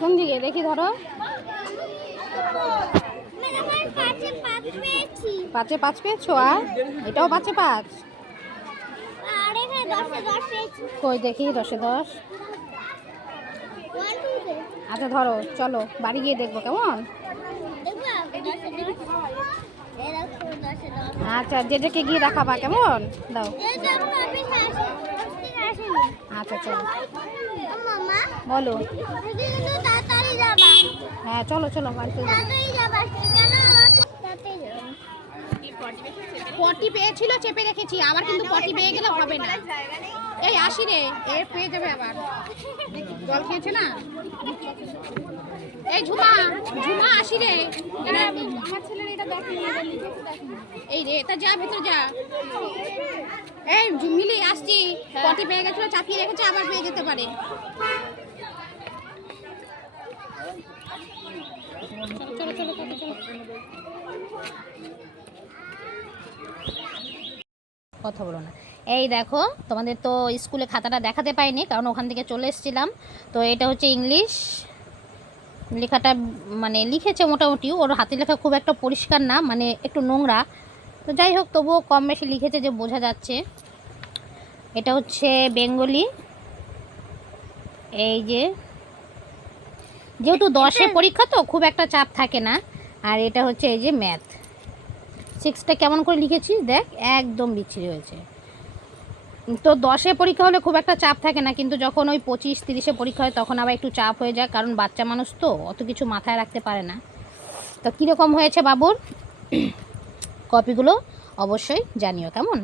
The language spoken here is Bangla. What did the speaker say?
কোন দিকে দেখি ধরো। 5-এ 5 পেয়েছো? আর এটাও 5-এ 5? কই দেখি 10-এ 10। আচ্ছা ধরো, চলো বাড়ি গিয়ে দেখবো কেমন। আচ্ছা জেজেকে গিয়ে দেখাবা কেমন, দাও। আচ্ছা চলো বলো। হ্যাঁ চলো চলো বাড়িতে। পটি পেয়েছিল, চেপে রেখেছি, আবার কিন্তু পটি পেয়ে গেলে হবে না। এই আসি রে, এ পেয়ে যাবে আবার। জল খেয়েছে না। এই ঝুমা ঝুমা আসি রে, আমার ছেলের এটা দেখেনি, এই রে তা যা ভেতরে যা। এই মিলি আসছি, পটি পেয়ে গেছিল, চাপিয়ে রেখেছে, আবার পেয়ে যেতে পারে। চলো চলো চলো চলো। কথা বলো না। এই দেখো, তোমাদের তো স্কুলে খাতাটা দেখাতে পাইনি কারণ ওখান থেকে চলে এসেছিলাম। তো এটা হচ্ছে ইংলিশ লেখাটা, মানে লিখেছে মোটামুটি, ওর হাতের লেখা খুব একটা পরিষ্কার না, মানে একটু নোংরা। তো যাই হোক তবুও কম বেশি লিখেছে যে বোঝা যাচ্ছে। এটা হচ্ছে বেঙ্গলি, এই যে যেহেতু 10-এ পরীক্ষা তো খুব একটা চাপ থাকে না। আর এটা হচ্ছে এই যে ম্যাথ 6টা কেমন করে লিখেছি দেখ, একদম বিচ্ছিরি হয়েছে। তো 10-এ পরীক্ষা হলে খুব একটা চাপ থাকে না, কিন্তু যখন ওই 25-30-এ পরীক্ষা হয় তখন আবার একটু চাপ হয়ে যায়, কারণ বাচ্চা মানুষ তো অত কিছু মাথায় রাখতে পারে না। তো কীরকম হয়েছে বাবুর কপিগুলো অবশ্যই জানিও কেমন।